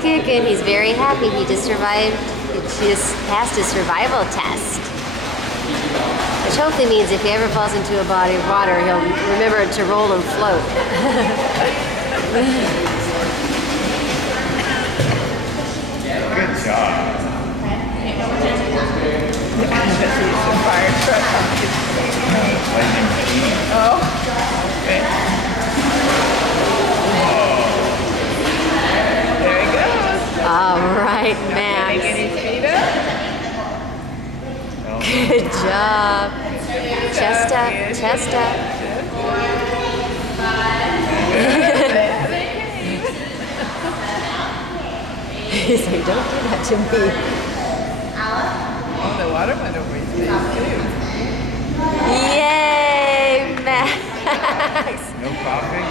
kicking. He's very happy. He just survived. He just passed his survival test. Which hopefully means if he ever falls into a body of water, he'll remember to roll and float. Good job. Oh. Okay. There he goes. All right, Max. Getting his feet up. Good job. Chest up, chest up. He's like, don't do that to me. Oh, the water went over his face too. Yay, Max. No coughing?